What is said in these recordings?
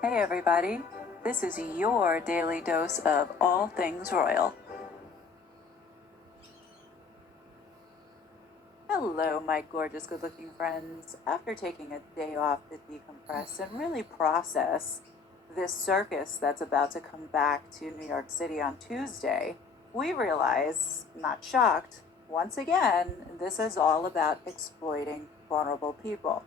Hey everybody, this is your daily dose of all things royal. Hello, my gorgeous, good looking friends. After taking a day off to decompress and really process this circus that's about to come back to New York City on Tuesday, we realize, not shocked, once again, this is all about exploiting vulnerable people.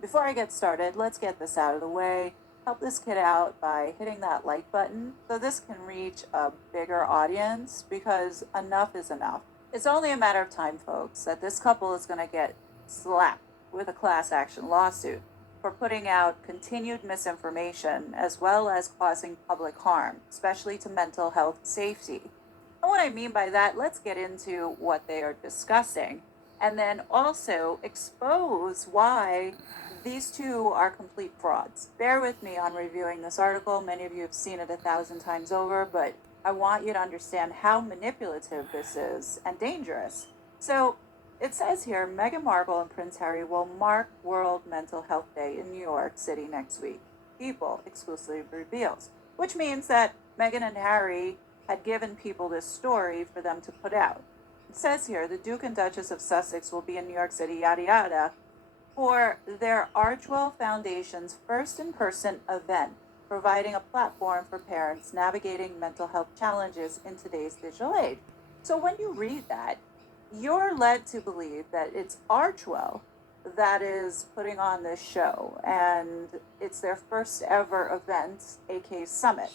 Before I get started, let's get this out of the way. Help this kid out by hitting that like button so this can reach a bigger audience because enough is enough. It's only a matter of time, folks, that this couple is going to get slapped with a class action lawsuit for putting out continued misinformation as well as causing public harm, especially to mental health safety. And what I mean by that, let's get into what they are discussing and then also expose why these two are complete frauds. Bear with me on reviewing this article. Many of you have seen it 1,000 times over, but I want you to understand how manipulative this is and dangerous. So it says here Meghan Markle and Prince Harry will mark World Mental Health Day in New York City next week. People exclusively reveals, which means that Meghan and Harry had given people this story for them to put out. It says here the Duke and Duchess of Sussex will be in New York City, yada yada, for their Archwell Foundation's first in-person event, providing a platform for parents navigating mental health challenges in today's digital age. So when you read that, you're led to believe that it's Archwell that is putting on this show, and it's their first ever event, aka Summit.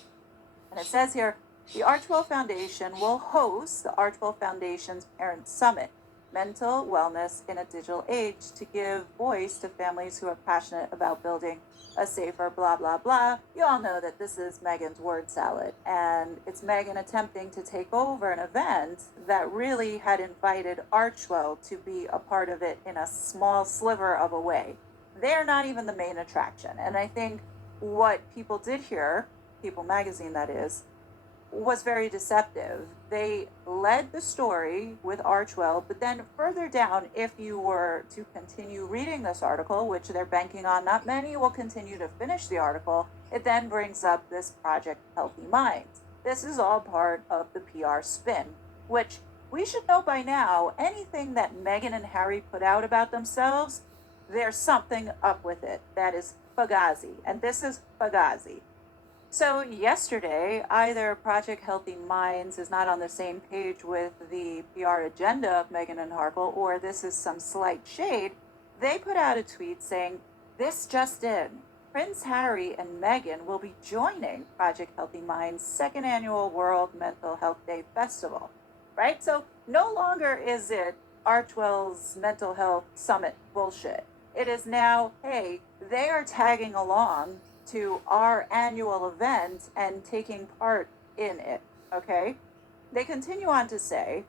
And it says here, the Archwell Foundation will host the Archwell Foundation's Parent Summit, Mental Wellness in a Digital Age, to give voice to families who are passionate about building a safer blah, blah, blah. You all know that this is Meghan's word salad, and it's Meghan attempting to take over an event that really had invited Archwell to be a part of it in a small sliver of a way. They're not even the main attraction. And I think what people did here, People magazine that is, was very deceptive. They led the story with Archwell, but then further down, if you were to continue reading this article, which they're banking on, not many will continue to finish the article, it then brings up this Project Healthy Minds. This is all part of the PR spin, which we should know by now. Anything that Meghan and Harry put out about themselves, there's something up with it. That is Fugazi, and this is Fugazi. So yesterday, either Project Healthy Minds is not on the same page with the PR agenda of Meghan and Harkle, or this is some slight shade. They put out a tweet saying, "This just in. Prince Harry and Meghan will be joining Project Healthy Minds' second annual World Mental Health Day Festival." Right? So no longer is it Archwell's Mental Health Summit bullshit. It is now, hey, they are tagging along to our annual event and taking part in it, okay? They continue on to say,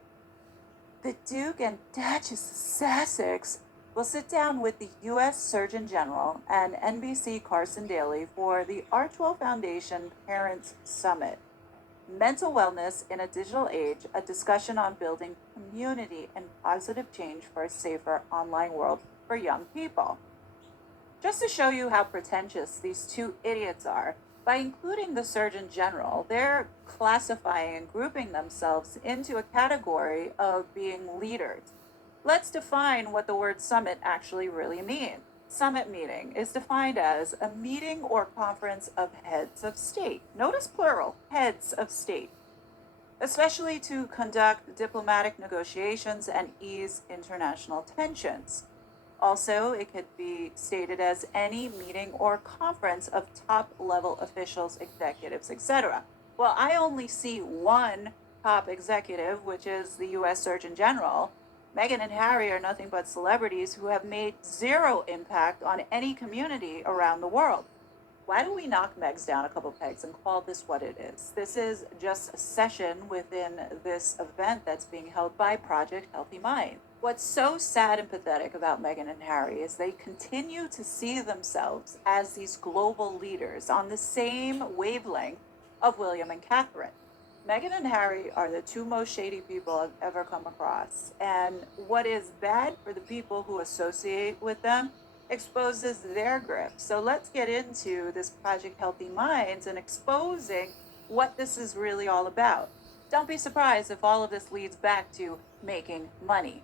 the Duke and Duchess of Sussex will sit down with the U.S. Surgeon General and NBC Carson Daly for the Archwell Foundation Parents Summit. Mental Wellness in a Digital Age, a discussion on building community and positive change for a safer online world for young people. Just to show you how pretentious these two idiots are, by including the Surgeon General, they're classifying and grouping themselves into a category of being leaders. Let's define what the word summit actually really means. Summit meeting is defined as a meeting or conference of heads of state. Notice plural, heads of state, especially to conduct diplomatic negotiations and ease international tensions. Also, it could be stated as any meeting or conference of top level officials, executives, etc. Well, I only see one top executive, which is the US Surgeon General. Meghan and Harry are nothing but celebrities who have made zero impact on any community around the world. Why don't we knock Megs down a couple pegs and call this what it is? This is just a session within this event that's being held by Project Healthy Mind. What's so sad and pathetic about Meghan and Harry is they continue to see themselves as these global leaders on the same wavelength of William and Catherine. Meghan and Harry are the two most shady people I've ever come across. And what is bad for the people who associate with them exposes their grift. So let's get into this Project Healthy Minds and exposing what this is really all about. Don't be surprised if all of this leads back to making money.